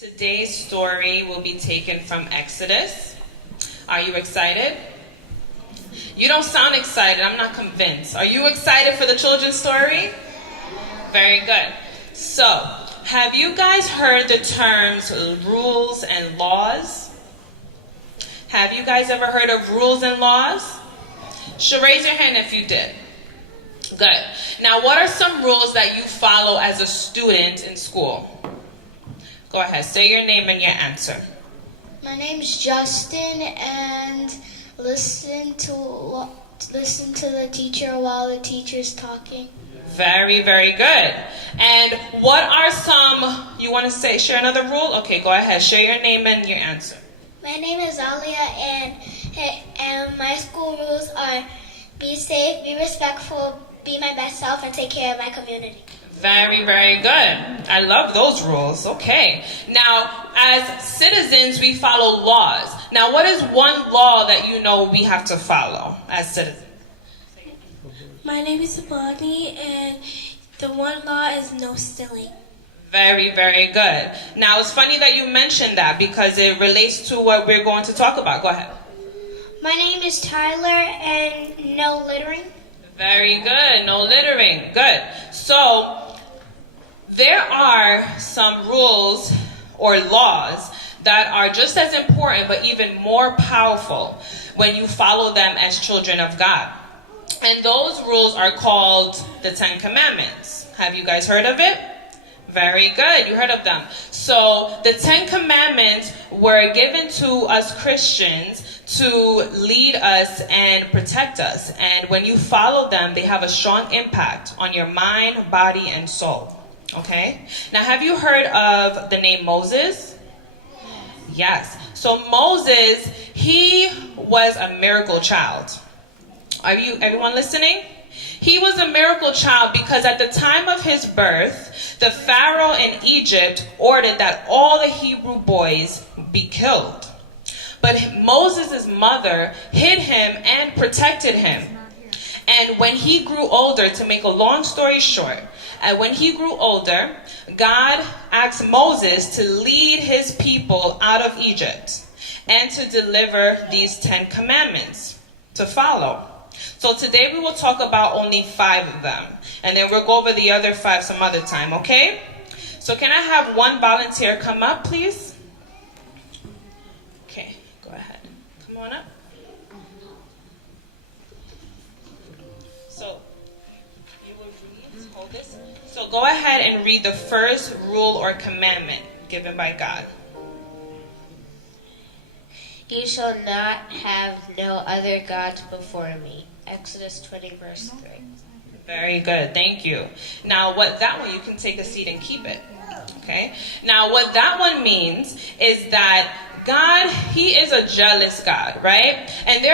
Today's story will be taken from Exodus. Are you excited? You don't sound excited. I'm not convinced. Are you excited for the children's story? Very good. So, have you guys heard the terms rules and laws? Have you guys ever heard of rules and laws? Should raise your hand if you did. Good. Now, what are some rules that you follow as a student in school? Go ahead, say your name and your answer. My name's Justin, and listen to the teacher while the teacher's talking. Very, very good. And what are some, you want to share another rule? Okay, go ahead, share your name and your answer. My name is Alia, and my school rules are be safe, be respectful, be my best self, and take care of my community. Very, very good. I love those rules. Okay. Now, as citizens, we follow laws. Now, what is one law that you know we have to follow as citizens? My name is Bonnie, and the one law is no stealing. Very, very good. Now, it's funny that you mentioned that because it relates to what we're going to talk about. Go ahead. My name is Tyler, and no littering. Very good. No littering. Good. So, there are some rules or laws that are just as important but even more powerful when you follow them as children of God. And those rules are called the Ten Commandments. Have you guys heard of it? Very good. You heard of them. So the Ten Commandments were given to us Christians to lead us and protect us. And when you follow them, they have a strong impact on your mind, body, and soul. Okay? Now, have you heard of the name Moses? Yes. So Moses, he was a miracle child. Are you, everyone listening? He was a miracle child because at the time of his birth, the Pharaoh in Egypt ordered that all the Hebrew boys be killed. But Moses' mother hid him and protected him. And when he grew older, to make a long story short, when he grew older, God asked Moses to lead his people out of Egypt and to deliver these 10 commandments to follow. So today we will talk about only 5 of them. And then we'll go over the other 5 some other time, okay? So can I have one volunteer come up, please? Okay, go ahead. Come on up. So, you will read, hold this. So go ahead and read the first rule or commandment given by God. You shall not have no other gods before me. Exodus 20, verse 3. Very good. Thank you. Now, what that one, you can take a seat and keep it. Okay? Now, what that one means is that God, he is a jealous God, right? And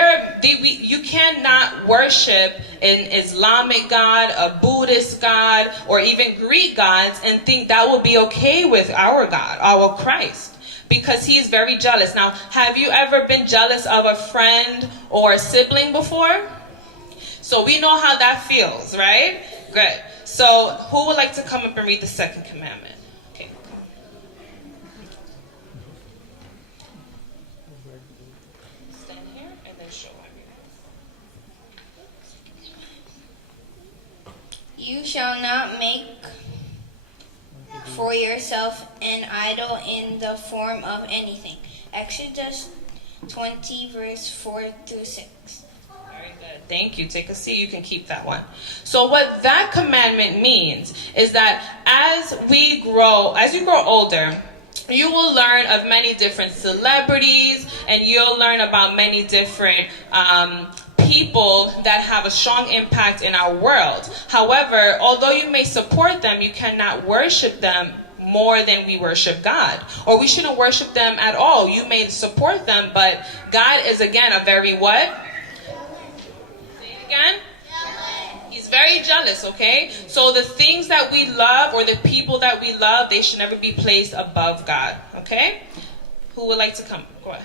you cannot worship an Islamic God, a Buddhist God, or even Greek gods and think that will be okay with our God, our Christ. Because he is very jealous. Now, have you ever been jealous of a friend or a sibling before? So we know how that feels, right? Good. So who would like to come up and read the second commandment? Okay. Stand here and then show everyone. You shall not make for yourself an idol in the form of anything. Exodus 20, verse 4 through 6. Very good. Thank you. Take a seat. You can keep that one. So what that commandment means is that as you grow older, you will learn of many different celebrities and you'll learn about many different people that have a strong impact in our world. However, although you may support them, you cannot worship them more than we worship God. Or we shouldn't worship them at all. You may support them, but God is again a very what? Say it again. He's very jealous, okay? So the things that we love or the people that we love, they should never be placed above God, okay? Who would like to come? Go ahead.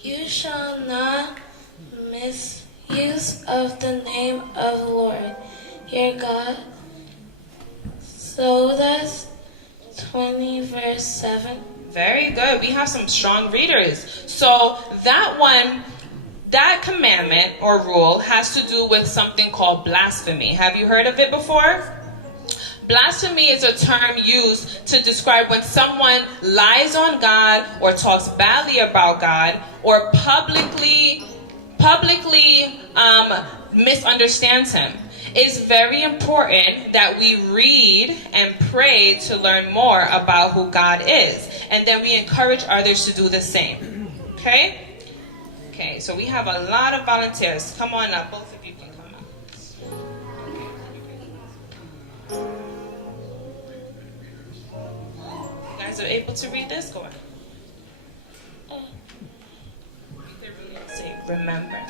You shall not misuse use of the name of the Lord your God. So that's 20 verse 7. Very good. We have some strong readers. So that commandment or rule has to do with something called blasphemy. Have you heard of it before? Blasphemy is a term used to describe when someone lies on God or talks badly about God or publicly misunderstands him. It's very important that we read and pray to learn more about who God is. And then we encourage others to do the same. Okay? Okay, so we have a lot of volunteers. Come on up. Both of you can come up. You guys are able to read this? Go on. Say, remember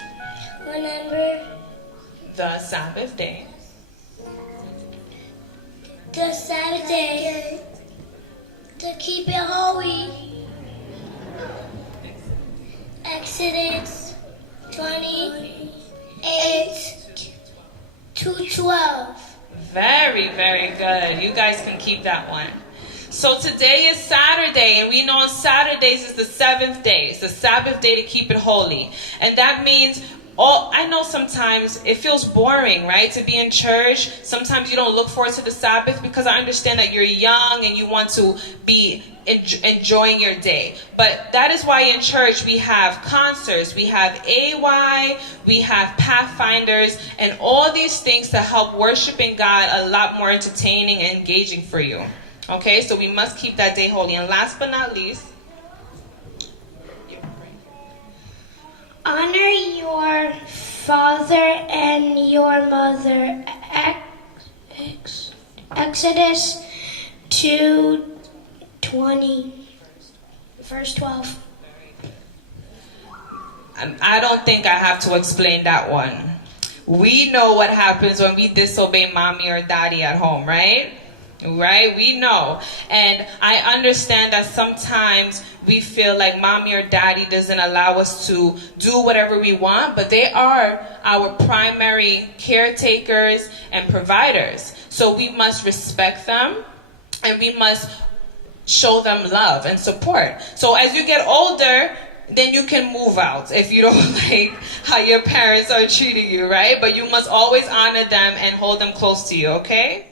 the Sabbath day. The Sabbath day to keep it holy. Exodus 28:2-12. Very, very good. You guys can keep that one. So today is Saturday, and we know on Saturdays is the seventh day. It's the Sabbath day to keep it holy. And that means, I know sometimes it feels boring, right, to be in church. Sometimes you don't look forward to the Sabbath because I understand that you're young and you want to be enjoying your day. But that is why in church we have concerts, we have AY, we have Pathfinders, and all these things to help worshiping God a lot more entertaining and engaging for you. Okay, so we must keep that day holy. And last but not least, honor your father and your mother. Exodus 2:20, verse 12. I don't think I have to explain that one. We know what happens when we disobey mommy or daddy at home, right? Right? We know. And I understand that sometimes we feel like mommy or daddy doesn't allow us to do whatever we want, but they are our primary caretakers and providers. So we must respect them and we must show them love and support. So as you get older, then you can move out if you don't like how your parents are treating you, right? But you must always honor them and hold them close to you, okay?